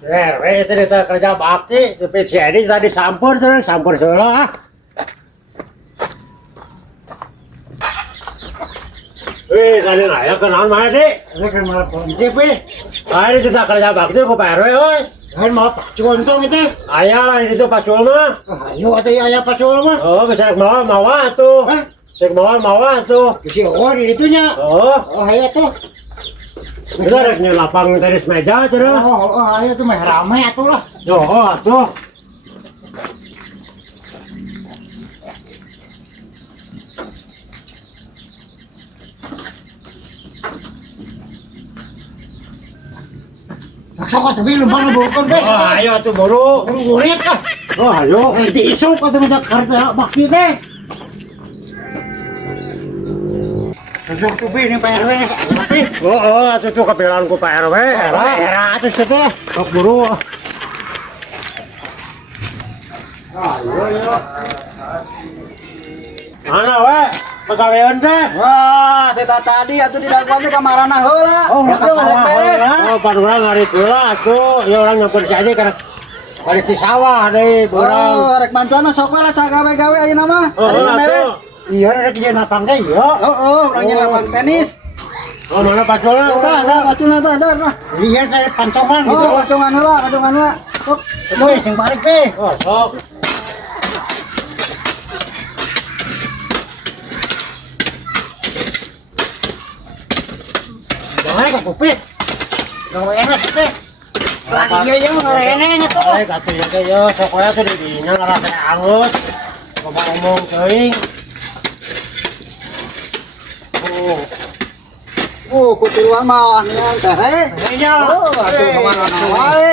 Cerita kerja bakti, tapi si Edi tadi sampur solo ah. Tadi naya kenal mana di? Ini kan malah ponci, Pi. Ini kita kerja bakti ke Pak RW, oi. Kan mau pacuan itu. Ayah lah itu pacul mah. Ayo atuh ayah pacuan mah. Oh, bisa mawa tuh. Hah? Cek mawa tuh. Si oh di itunya. Oh, Ayo tuh. kita reknya lapang tenis meja tuh. Ayo tuh mah rame atuh lah. Tuh. Sok tapi lembang bukan, Be. Oh, ayo tuh buru. Ngurit ah. Oh, ayo. Di isuk atuh minta kartu bakti teh. Sok tuh Be ini Pak RW. Oh, tuh kepilan ku Pak RW. Era atuh situ. Sok buru. Ayo. Mana we? Pagawean teh. Wah, teta tadi atuh tidak kuat kamarana heula. Oh, Atuh ngarek beres. Oh, padahal ngarit heula atuh. Ya orang nyamper si Adi karena balik di sawah deui beurang. Oh, rek bantuan sok we lah sagawe-gawe ayeuna mah. Oh, Ayeuna beres. Iya rek jeung napang teh iya. Orangnya lapang tenis. Oh, mana paculna? Dah, bacuna dah. Iya saya pancongan gitu. Oh, kacungan heula. Sok. Aduh, sing balik teh. Oh, sok. Jangan ka kupit. Gawe enak teh. Iya iya ngarene nya tuh. Ay, katuh ya teh yo, sok we teh di dinya ngarasa angus. Ngomong teuing. Kutiluan mah nya teh. Iya. Oh, atuh kemana wae.